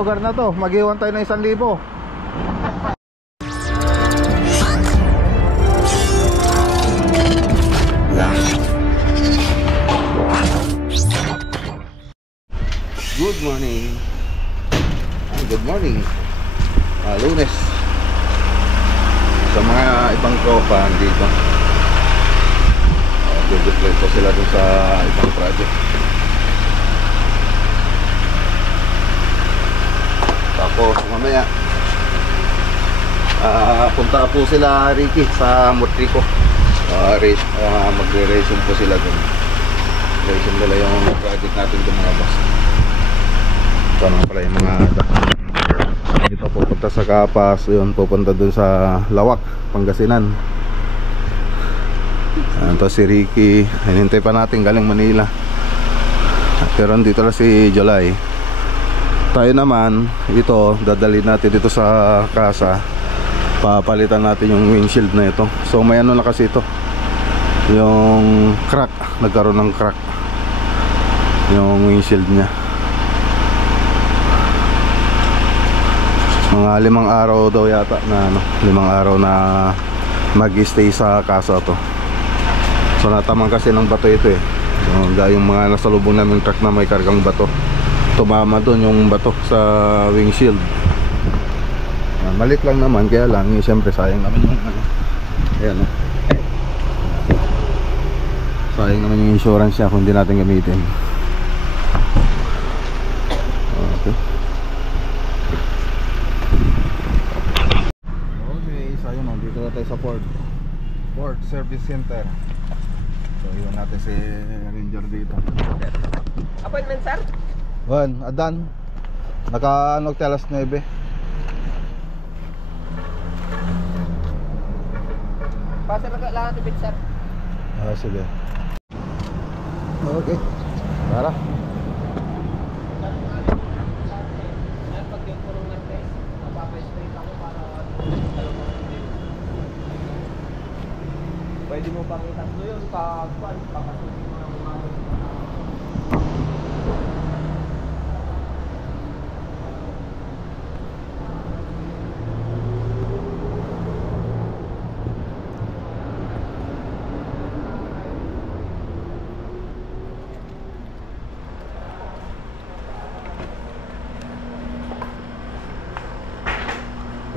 lugar na to. Mag-iwan tayo ng 1,000. Good morning. Good morning. Lunes. Sa mga ibang tropa dito, duduplet ko sila dun sa ibang project. Tapos mamaya punta po sila Ricky sa Motrico. Magre-resume po sila dun. Resume nila yung project natin dun mga boss. Ito naman pala yung mga ito pupunta sa Kapas, yun pupunta dun sa Lawak, Pangasinan. Ito si Ricky, hinintay pa natin galing Manila. Pero dito lang si July. Tayo naman, ito dadalhin natin dito sa casa. Papalitan natin yung windshield na ito. So may ano na kasi ito, yung crack, nagkaroon ng crack yung windshield nya. Mga 5 araw daw yata na 5 araw na mag-stay sa casa to. So natamang kasi ng bato ito eh. So yung mga nasalubong namin truck na may kargang bato, tumama doon yung bato sa windshield. Malit lang naman, kaya lang siyempre sayang naman yung ayan, sayang naman yung insurance niya kung hindi natin gamitin. Okay. Dito na tayo sa Port Service Center. So iwan natin si Ranger dito. Appointment sir? Juan, Adan. Naka-ano alas 9. Pasa lang tubig sir. Sige. Okay. Tara. Pag yung purong martes, mapapa-straight ako para pwede mo pang itatlo yun pag papasukin mo ng mga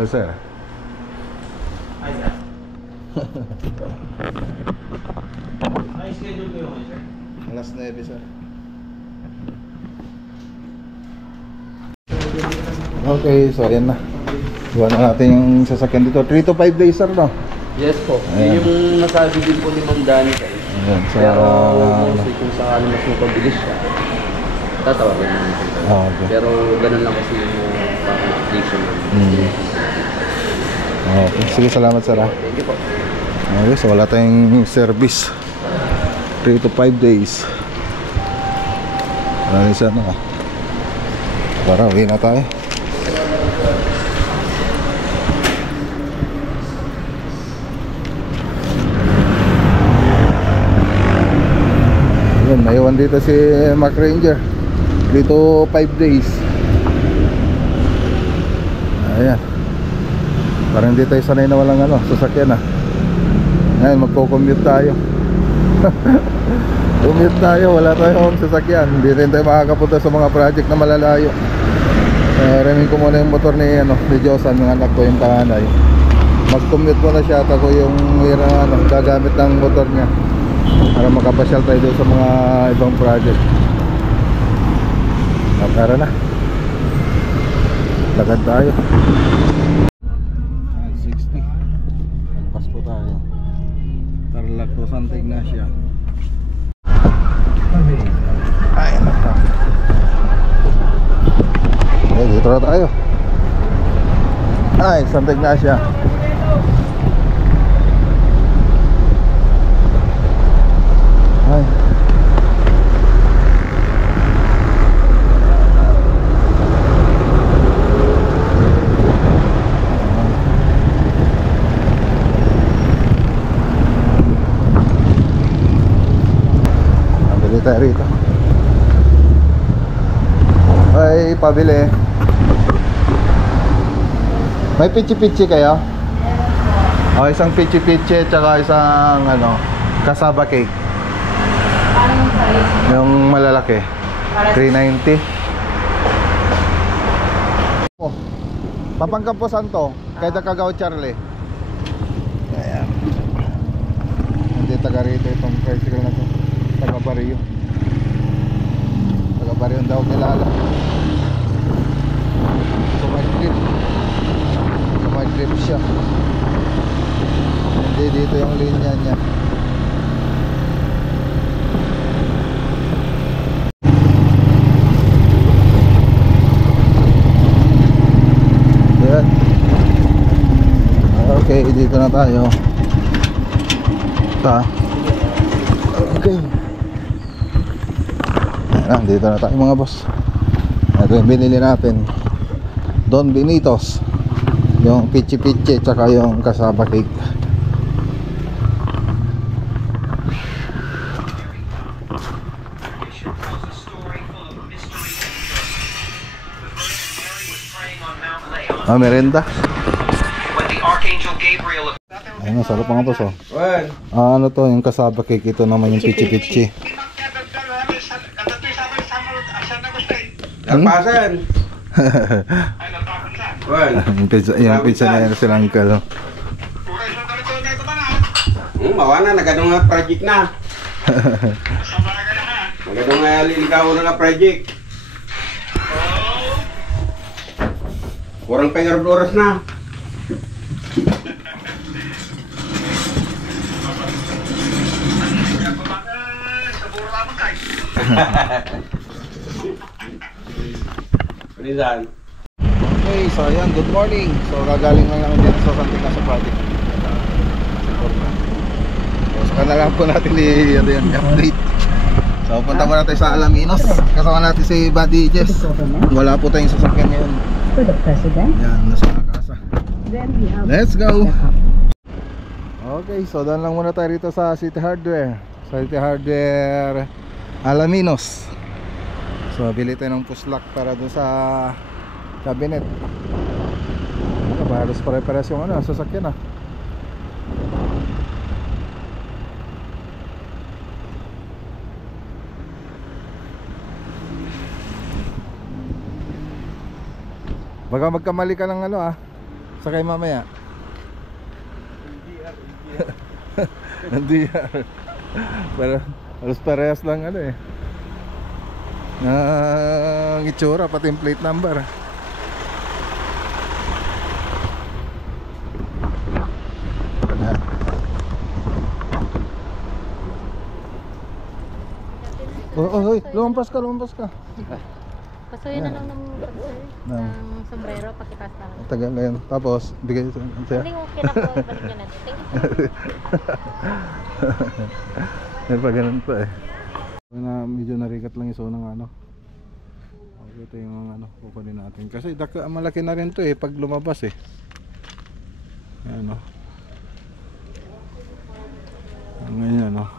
Yes sir. Hi sir. Ay, schedule ko yun, sir? Alas 9 sir. Okay, so ayan na. Iwan na natin yung sasakyan dito. 3 to 5 days sir, no? Yes po. Ayan. Yun yung nasabi din po ni Ma'am Dani kayo. Ayan, Pero kung sakali mas mapabilis siya, tatawagan namin po. Okay. Pero ganun lang kasi yung application namin. Okay, sige, salamat sir. Thank you po. Okay, so wala tayong service 3 to 5 days. Ano siya na? Tara, uwi na tayo. Ayan, naiwan dito si Mark Ranger 3 to 5 days. Ayan, parang hindi tayo sanay na walang sasakyan. Ngayon magko-commute tayo. Commute tayo, wala tayong sasakyan. Hindi rin tayo makakapunta sa mga project na malalayo. Remin ko muna yung motor ni Josan, yung anak ko, yung panganay. Mag-commute muna siya at ako yung gagamit ng motor niya para makapasyal tayo doon sa mga ibang project. Tara na, lagad tayo. 60. Nagpas po tayo. Tarlac to Santa Ignacia. Ay, anak na. Okay, dito na tayo. Ay, Santa Ignacia. Ay. Tayo rito ay pabili. May pichi-pichi kayo? O, isang pichi-pichi tsaka isang ano, cassava cake. Anong size? Yung malalaki. 390. Oh. Papangkapusan to. Kaya Kagaw Charlie. Ayan. Hindi taga rito itong tricycle na to. Taga Barrio. Taga Barrio daw kilala. Sumag-grip siya. Hindi dito yung linya niya. Ayan. Okay, dito na tayo. Okay. Ayan, dito na tayo mga boss. Ito yung binili natin, Don Benitos, yung pichi-pichi tsaka yung cassava cake. Merenda. Ayun, sarap mga boss, oh. Ano to, yung cassava cake, ito naman yung pichi-pichi. Lampasan. Yung pizza na yan silang uncle. Mawana, nagadong nga project na. Nagadong nga lilikaw na nga project. Kurang pengar oras na. Rizal. Okay, so ayan, good morning. So gagaling lang namin dito sa Santika sa project. So saka na lang po natin i-update. So punta muna tayo sa Alaminos. Kasama natin si Buddy Jess. Wala po tayong sasakyan ngayon. For the president. Yan, nasa kasa. Then we have... Let's go! Okay, so doon lang muna tayo rito sa City Hardware. City Hardware Alaminos. So bili tayo ng push lock para dun sa cabinet. Halos pare-pares yung ano, sasakyan ah. Baka magkamali ka ng ano ah. Sakay mamaya. NDR. Pero halos parehas lang ano eh. Ang itsura pati yung plate number. Oh, lumampas ka. Pasuyin na lang ng sombrero, pakitas na lang. Tagal na yan. Tapos, bigay ito. Hindi ko kinako, balik niya natin. Thank you so much. May pa ganun pa eh. Na medyo narikat lang yung ng ano. Okay, ito yung ano, kukunin natin. Kasi malaki na rin to eh, pag lumabas eh. Ayan o. Ngayon ano.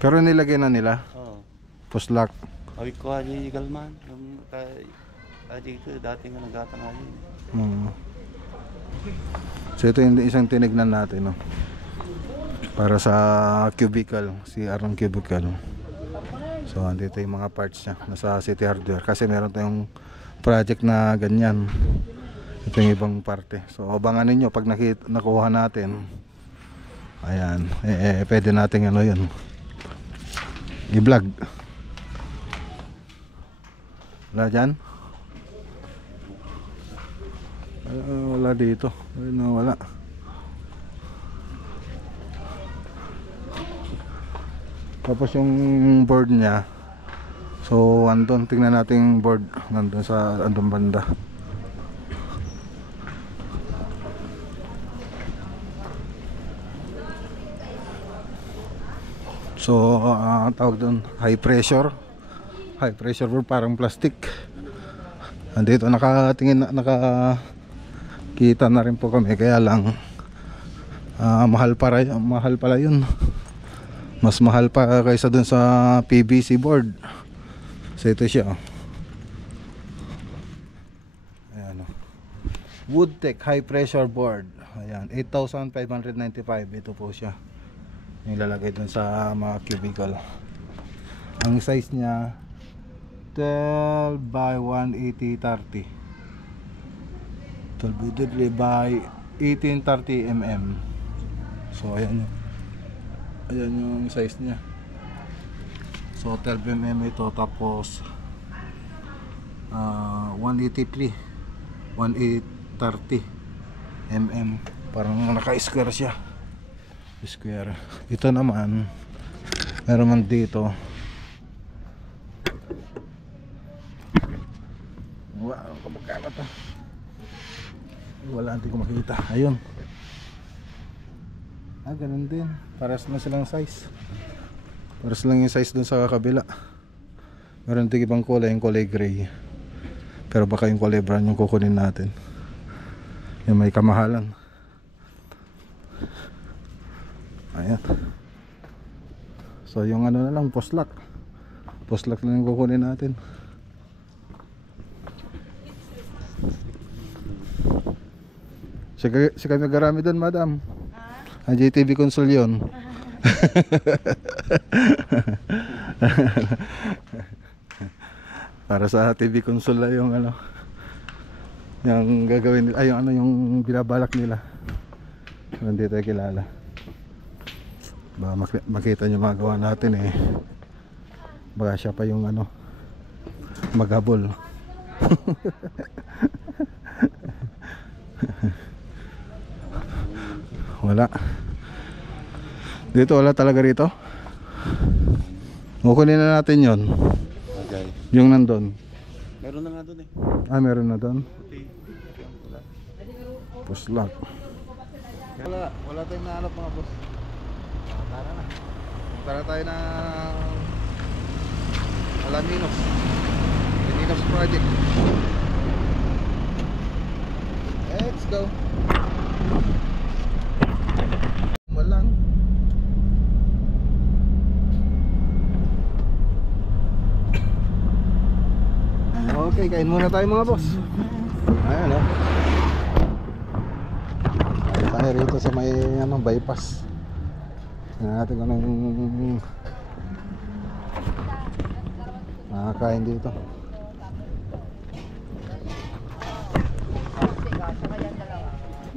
Pero nilagay na nila. Oo. Push lock. Awit ko aja igalman. Aja itu dati nga nagatang aja. So ito yung isang tinignan natin no. Para sa cubicle, CR ng cubicle. So andito yung mga parts niya nasa City Hardware kasi meron tayong project na ganyan. Ito yung ibang parte. So abangan niyo pag nakuha natin. Ayan, pwede nating ano 'yun. I-vlog. Wala dyan? Wala dito. Wala. Tapos yung board niya. So andun, tingnan natin yung board. Nandun sa andun banda. So tawag doon high pressure board, parang plastic. Andito nakakita na rin po kami, kaya lang mahal pala yun. Mas mahal pa kaysa dun sa PVC board. So ito siya. Ayan o. Woodtech high pressure board. Ayan, 8,595 ito po siya. Yung lalagay dun sa mga cubicle. Ang size niya 12 by 180/30. 12 by 1830 mm. So ayan yun. Ayan yung size niya. So 12 mm ito, tapos 180 mm. Parang naka-square siya. Square. Ito naman meron man dito. Wow, kamagkala to. Wala, hindi ko makita. Ayun. Ganun din. Pares na silang size. Pares lang yung size dun sa kabila. Meron din ibang kulay, yung kulay gray. Pero baka yung kulay brown yung kukunin natin. Yung may kamahalan. Ayan. So yung ano na lang, post lock. Post lock na yung kukunin natin. Si kami nagarami doon, madam. Ang JTV Console yun. Para sa TV Console lang yung ano, yung gagawin nila, ay yung ano, yung binabalak nila. Hindi tayo kilala. Baka makita nyo magawa natin eh. Baka siya pa yung ano, maghabol. Wala. Dito wala talaga rito. Kukunin na natin yon. Okay. Yung nandun. Meron na nga doon eh. Meron na doon. Puti. Push lock. Wala tayong nahanap mga boss. Tara na. Tara tayo na Alaminos. Alaminos project. Let's go. Walang. Okay, kain muna tayo mga boss. Ayan o. Tayo rito sa may ano, bypass. Tingnan natin kung anong makakain dito.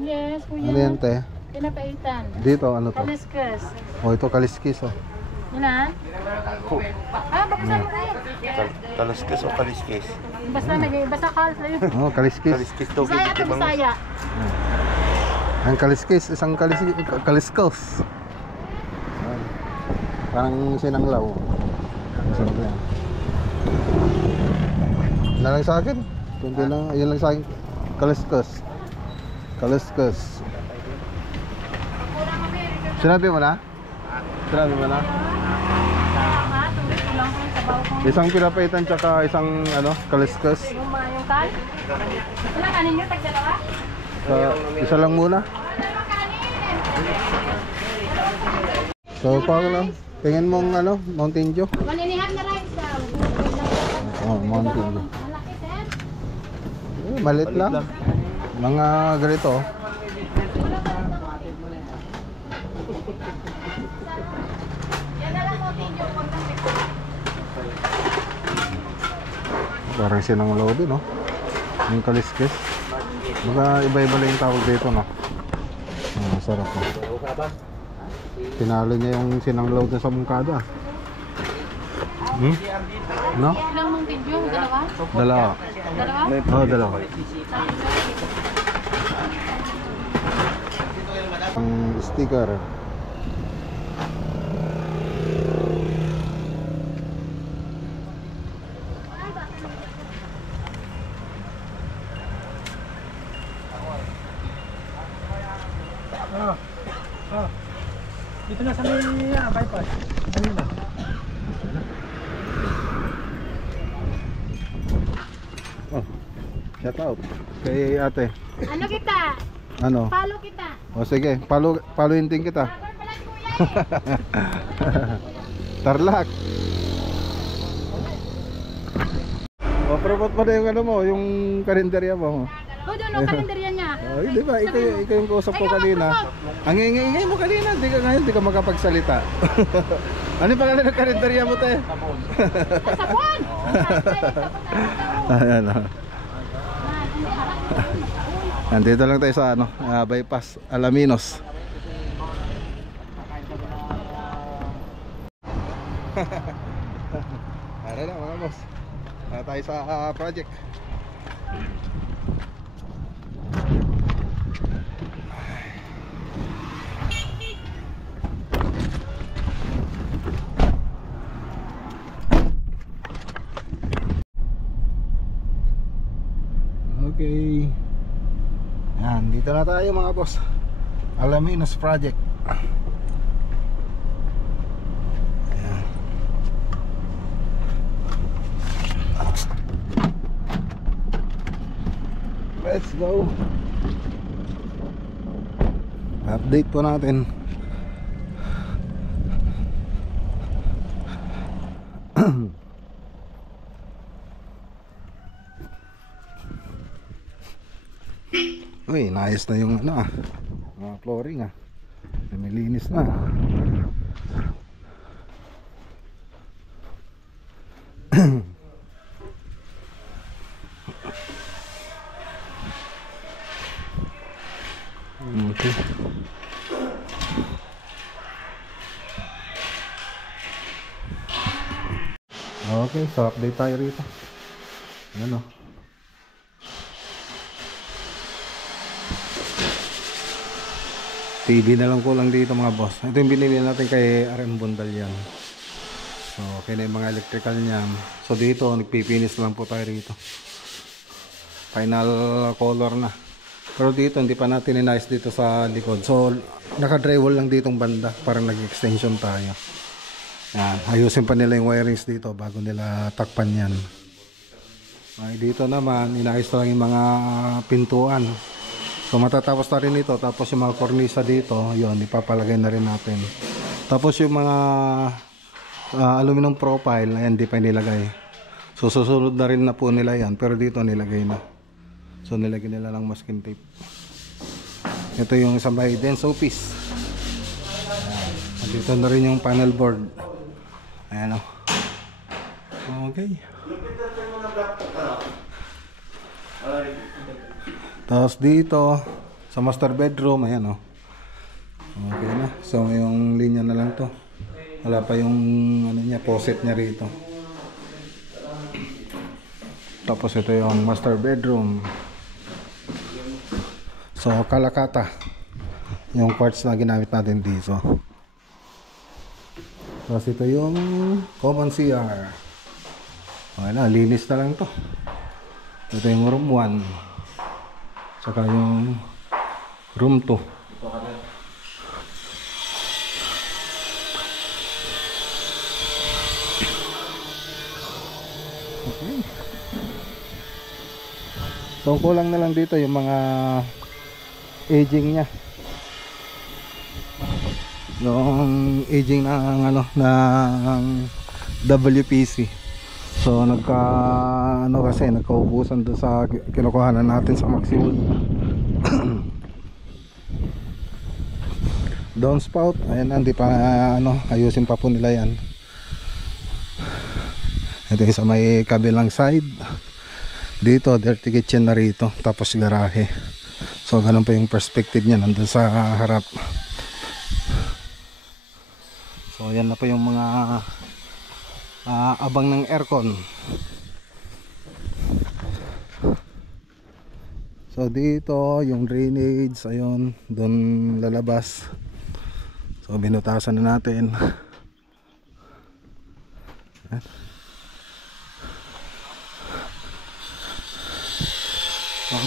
Yes, kuya. Ano yan, te? Pinapaitan. Dito, ano to? Kaliskas. Ito kaliskis oh. Ilan? Bakasan mo rin. Kaliskis o kaliskis? Basta kalis na yun. Oh, kaliskis. Kaliskis to. Bisaya ito, Bisaya. Ang kaliskis, isang kaliskos. Parang sinanglaw. Sarap yan. Yan lang sa akin. Kundi lang, yan lang sa akin. Kaliskos. Kaliskos. Sinabi mo na? Sinabi mo na? Isang pinapaitan tsaka isang ano, kaliskos. Yung kal? Ilang kanin nyo? Tagdalawa? Isa lang muna. So, paano lang? Tingin mong ano, Mountain Dew? Maninihan na rice daw. Oh, Mountain Dew. Malaki, sir. Malit lang. Mga ganito. Parang sinang lobe, no? Yung kaliskis. Baka iba-iba lang yung tawag dito, no? Sarap po. Tinalo niya yung sinanglaw na sa mungkada. No? Ilang Mountain Dew? Dalawa? Dalawa. Dalawa? Oo, dalawa. Ang sticker. Dito na sa may bypass. Ano na? Oh, shout out kay ate. Ano kita? Ano? Follow kita. O sige, paluin din kita. Tarlac. O, pero ba't pa na yung ano mo, yung karinderya mo? O, doon ang kalendarya niya. Ay, di ba? Ikaw yung kausap ko kanina. Ang ingay mo kanina. Ngayon, di ka makapagsalita. Ano yung pangalan ng kalendarya mo, te? Sabon! Ayan, nandito lang tayo sa bypass Alaminos. Ano na mga boss, tayo sa project. Okay. Yan, dito na tayo mga boss. Alaminos project. Ayan. Let's go. Update po natin. Uy, naayos na yung mga flooring Namilinis na. Okay. Okay, so update tayo rito. Ano? TV na lang kulang dito mga boss. Ito yung binili natin kay RM Bundal yan. So, okay na yung mga electrical niyan. So, dito, nagpipinis lang po tayo rito. Final color na. Pero dito, hindi pa natin inayos dito sa likod. So, naka-drywall lang ditong banda. Parang nag-extension tayo. Yan. Ayusin pa nila yung wirings dito bago nila takpan yan. Okay, dito naman, inayos lang yung mga pintuan. So matatapos na rin ito. Tapos yung mga kornisa dito, yun, ipapalagay na rin natin. Tapos yung mga aluminum profile, ayan, di pa nilagay. So susunod na rin na po nila yan. Pero dito nilagay na. So nilagay nila lang masking tape. Ito yung sa may denso piece. Ayan. Dito na rin yung panel board. Ayan o. Okay. Tapos dito sa master bedroom, ayan okay na. So yung linya na lang to. Wala pa yung faucet niya rito. Tapos ito yung master bedroom. So kalakata yung quartz na ginamit natin dito. Tapos ito yung common CR. Okay na, linis na lang to. Ito yung room 1. Saka yung room 2. Okay. So kulang na lang dito yung mga aging nya. Yung aging ng WPC. So nagkaubusan doon sa kinukuhanan natin sa Maximum. Downspout, ayan, hindi pa ayusin pa po nila yan. Ito yung sa may kabilang side. Dito dirty kitchen na rito, tapos garahe. So ganun pa yung perspective niya nandun sa harap. So yan na po yung mga abang ng aircon. So dito yung drainage, ayun, doon lalabas. So binutasan na natin.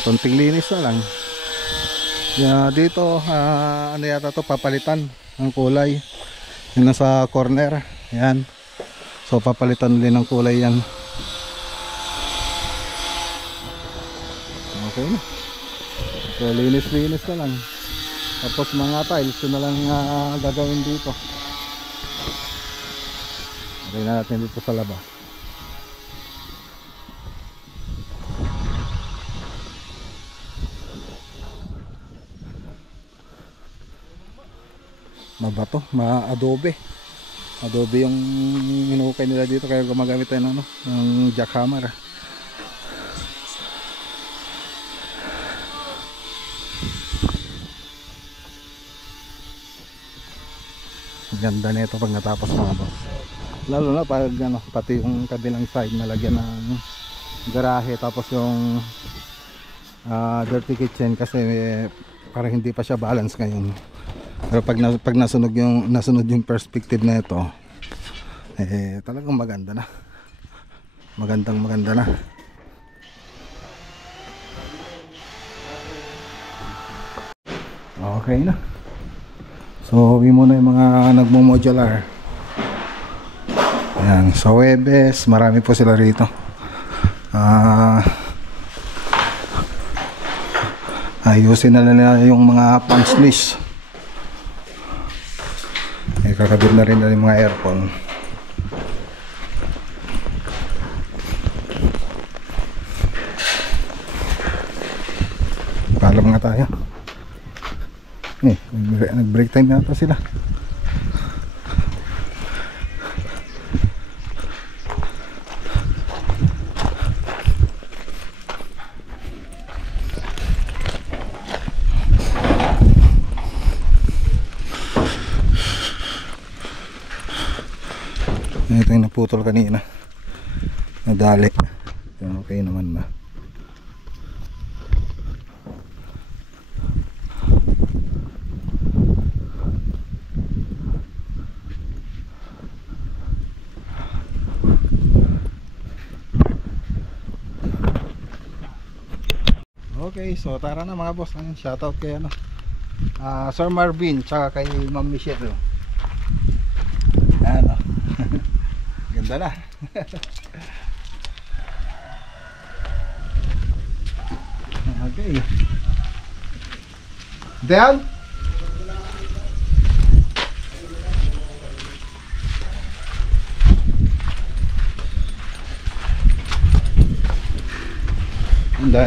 Konting linis na lang. Dito ano yata to, papalitan ang kulay. Yung nasa corner, yan. So papalitan din ng kulay yan. Okay na. So linis-linis na lang. Tapos mga tiles yun na lang gagawin dito. Okay na natin dito sa labas. mabato, ma-adobe. Adobe yung hinukay nila dito, kaya gumagamit tayo ng, ng jackhammer. Ganda nito pag natapos mga boss. Lalo na pag ano, pati yung kabilang side nalagyan ng garahe, tapos yung dirty kitchen kasi parang hindi pa siya balance ngayon. Pero pag nasunod yung perspective na ito, talagang maganda na. Maganda na. Okay na. So, uwi muna yung mga nagmo-modular. Ayan, sa Webes, marami po sila rito. Ayusin na nila yung mga punch list. Kakabit na rin na yung mga aircon. Paalam nga tayo. Nag-break time yata sila. Ito yung naputol kanina, nadali. Okay naman na. Okay, so tara na mga boss. Shoutout kay Sir Marvin tsaka kay Ma'am Michelle. Ano? Ganda na. Okay. Down.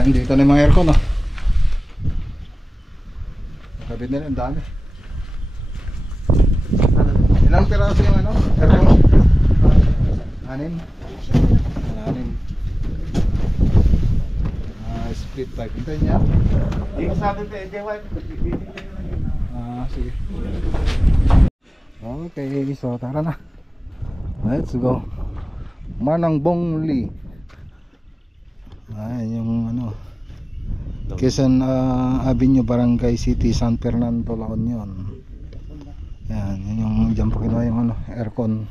Dito na yung mga aircon, no? Nakabit nila, ang dami. Ilang piraso yung aircon? 6. 6. Split type. Hintayin niya. Yung sabi ko, wipe. Sige. Okay, so tara na. Let's go. Manang Li. Yung Quezon Avenue, Barangay City, San Fernando, La Union. Yan, yun yung dyan po kinuha yung aircon.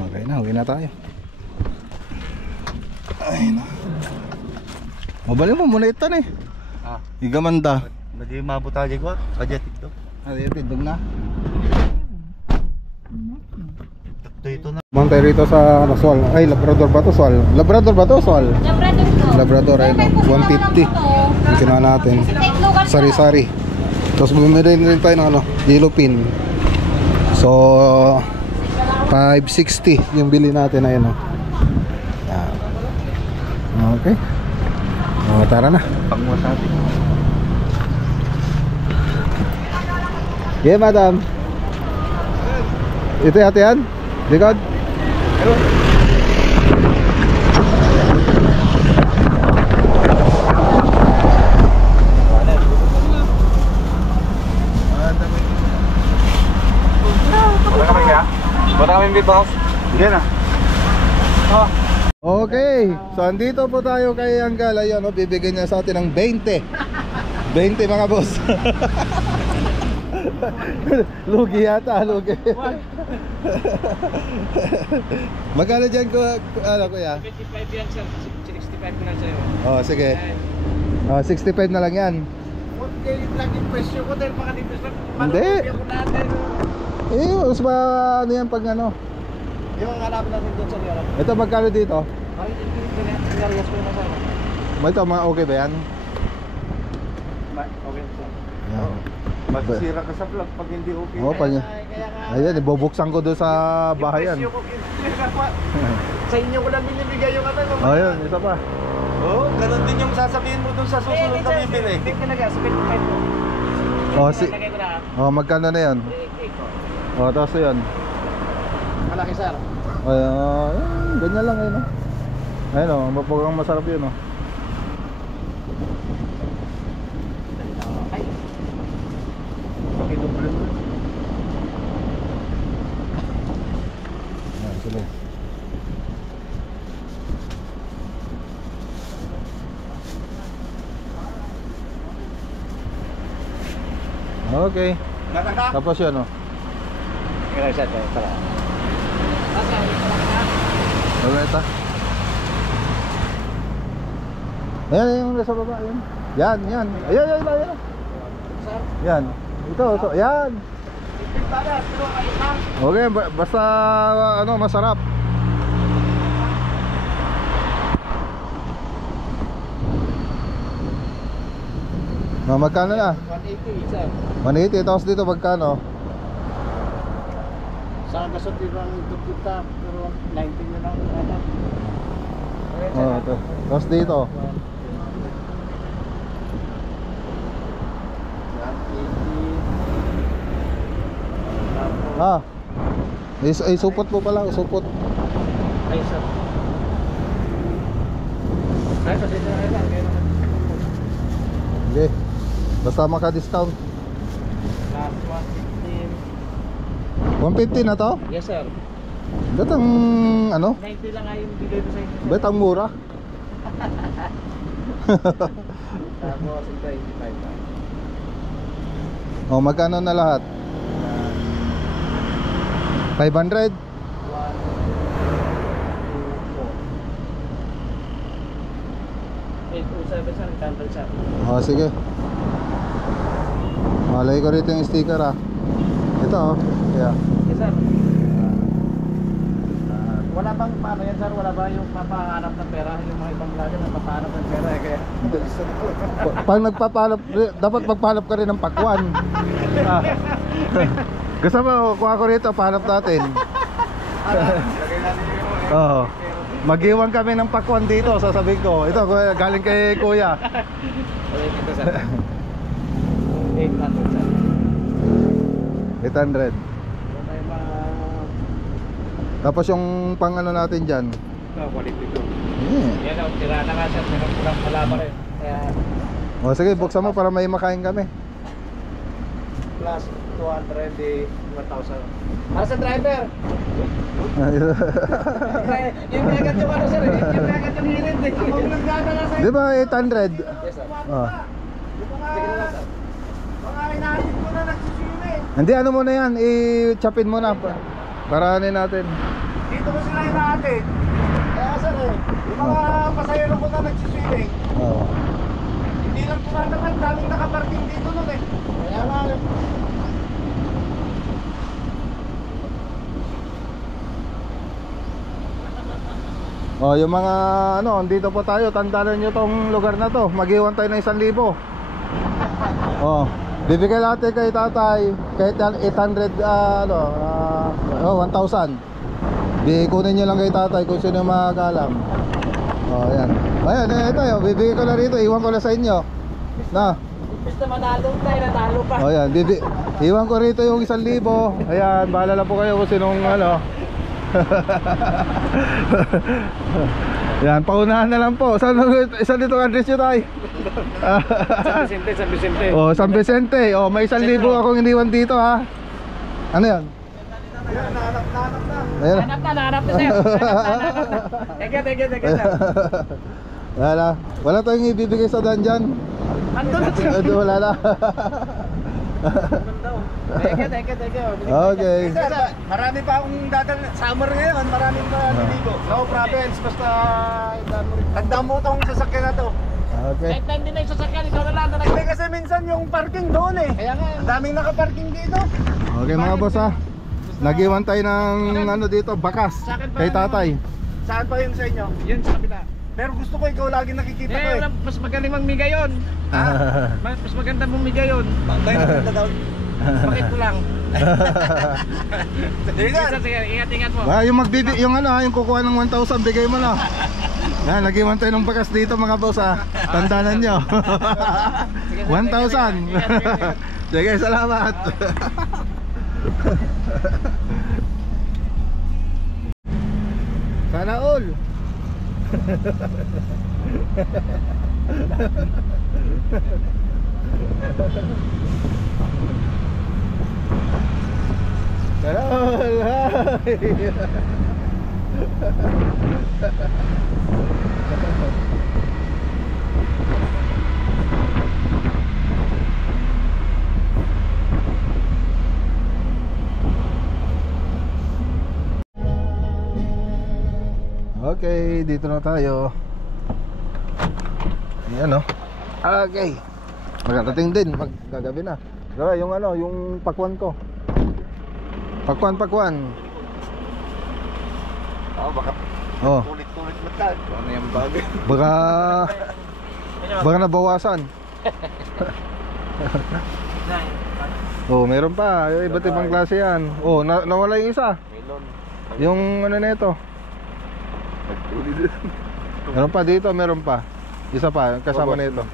Okay na, uwi na tayo. Ay na. Mabalik mo muna ito eh. Igamanda. Hindi mabuta ko. Kaya TikTok. Tindog na. Ito na. Mantay rito sa Sol. Ay, Labrador ba to? Sol. Labrador ba to? Sol. Labrador to. Labrador ay 150. Kinuha natin. Sari-sari. Tapos bumili rin tayo ng yellow pin. So 560 yung bili natin na yun. Okay. Tara na. Pangwasabi. Yeah, madam. Ito yata yan? Likod? Wala kami may boss. Yan na. Okay, so andito po tayo kay Anggal. Ayun, bibigyan niya sa atin ng 20 mga boss. Lugi yata, lugi. Magkano dyan ko, kuya? 55 yan sir, 65 ko na sa'yo. Oh, sige. 65 na lang yan. Okay, lang yung presyo ko dahil makalipis lang. Hindi. Mas ba ano yan pag Yung hanap natin doon sir, Ito magkano dito? Ay, pinarias ko na sir. Ito, okay ba yan? Okay, sir. Yan. Masisira ka sa vlog pag hindi okay. Oh, ayan, ibubuksan ko doon sa bahayan. Sa inyo ko lang binibigay yung ano. Oh, yun, isa pa. Oh, ganun din yung sasabihin mo dun sa susunod na bibili. Oh, oh, magkano na yan? Oh, tapos yun. Malaki sir. Ganyan lang yun, oh. Ayun, oh, mapugang masarap yun, oh. Ayan, sige. Okay. Tapos yun, oh. Kaya sir, tara. Ito. Ayan, yung nasa baba, yun. Yan. Ayan. Yan. Ito, yan. Okay, basta ano, masarap. Magkano na? 180 sir. 180, tapos dito magkano? Sa gasot din ang tututa, pero 19 na lang ata. Oh, ito. Tapos dito. Ah. Supot mo pala, supot. Ay sir. Ay, pasensya na lang. Kaya naman. Okay. Basta maka-discount. Last 150 na to? 115. Yes sir. Datang ano? 90 lang nga yung bigay ko sa inyo. Bet ang mura. Tapos 25 lang. Oh, magkano na lahat? 500? 1, 2, 4. 807 sir, cancel sir. Oh, sige. Malay ko rito yung sticker, ah. Ito, oh. Yeah. Yes sir. Wala bang paano yan sir? Wala ba yung papahanap ng pera? Yung mga ibang vlogger na papahanap ng pera kaya Pag nagpapalap, dapat magpalap ka rin ng pakwan. Ah. Gusto mo, kuha ko rito, pahanap natin. Oo. Mag-iwan kami ng pakwan dito, sasabihin ko. Ito, galing kay kuya. ito sir. 800 sir. 800. Wala tayo Tapos yung pang ano natin dyan. quality ko. Yeah. Yan o, tira na nga sir. Meron ko lang malaba rin. Kaya O sige, buksan mo para may makain kami. plus 200 di 1,000. Para sa driver. Yung agad yung ano sir. Yung agad yung hirit. Huwag lang gagala sir. Di ba 800? Yes sir. Oh. Sige na lang sir. Mga inahatid ko na nagsusili. Hindi, ano muna yan, i-chopin mo na para ano natin. Dito ko sila inahatid. Kaya sir yung mga pasayero ko na nagsusili. Oo. Hindi lang tumatapat, daming nakaparking dito nun eh. Kaya nga Oh, yung mga ano, dito po tayo, tandaan niyo tong lugar na to. Mag-iwan tayo ng 1,000. Oh, bibigay natin kay tatay kahit 800 1,000. Kunin niyo lang kay tatay kung sino makakalam. Oh, ayan. Ayan, ito yo, bibigay ko na rito, iwan ko na sa inyo. Na. basta manalo tayo, natalo pa. Oh, ayan, iwan ko rito yung 1,000. Ayan, bahala lang po kayo kung sinong ano. Yan, paunahan na lang po. Saan dito ang address nyo tayo? San Vicente. Oh, San Vicente. Oh, may 1,000 akong iniwan dito, ha. Ano yan? Ayan. Nahanap na sir. Teka sir. Wala tayong ibibigay sa daan dyan. Andun na sir. Wala na. Teka. Okay. Sir, marami pa akong dadal. Summer ngayon, marami pa niligo. No problems, basta tandaan mo itong sasakyan na to. Okay. Kahit nandun na yung sasakyan, ikaw na lang na nag- kasi minsan yung parking doon eh. Kaya nga, ang daming nakaparking dito. Okay mga boss, ha. Nag-iwan tayo ng ano dito, bakas kay tatay. Saan pa yun sa inyo? Yun sa kabila. Pero gusto ko ikaw lagi nakikita ko eh. Mas magaling magmigay yun. Mas maganda bumigay yun. Maganda daw. Bakit ko lang? Sige. Sige, ingat-ingat mo. yung yung yung kukuha ng 1,000 bigay mo na. Yan, lagyan tayo ng bakas dito mga boss ha. Tandaanan nyo. 1,000. Sige, salamat. Sana all. Sana all. Okay, dito na tayo. Ayan, oh. Okay. Magkarating din, maggagabi na. Diba, yung yung pakwan ko. Pakwan. Baka Oh, tulit-tulit matag. Ano yung bagay? baka nabawasan. Oh, meron pa. Iba't ibang klase yan. Oh, nawala yung isa. Yung na ito. Meron pa dito, meron pa. Isa pa, kasama na ito.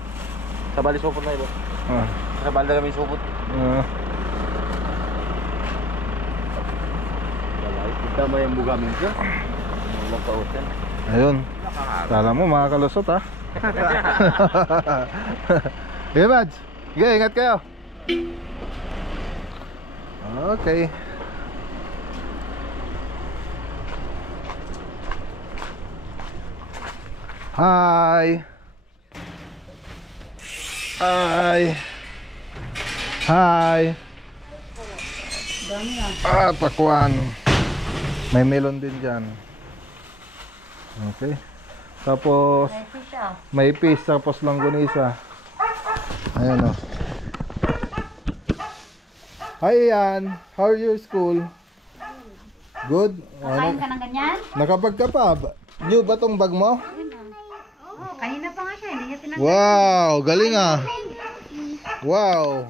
Sa bali supot na ito. Sa bali na kami supot. Tama yung bugamin ka. Ayun. Kala mo makakalusot ha. Hey Mads, sige, ingat kayo. Okay. Hi. Pakwan. May melon din dyan. Okay. Tapos may fish, tapos langgunisa. Ayan, oh. Hi Ian, how are your school? Good? Kain ka ng ganyan? Nakabag ka pa? New ba tong bag mo? Oh, kanina pa nga siya, hindi niya tinanggal. Wow, galing ah. Wow.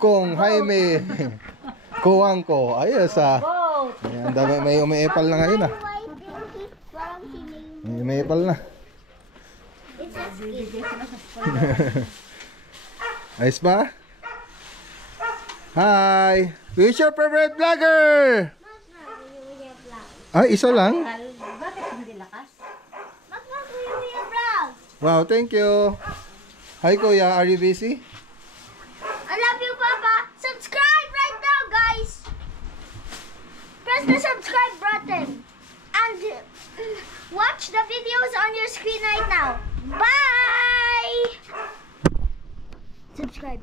Kung Jaime kuwang ko, ayos ah. Ayan, dami, may umiipal na ngayon ah. May umiipal na. Ayos ba? Hi! Who's your favorite vlogger? Ay, isa lang? Bakit hindi lakas? Wow, thank you. Hi Kuya, are you busy? I love you, Papa. Subscribe right now, guys. Press the subscribe button and watch the videos on your screen right now. Bye. Subscribe.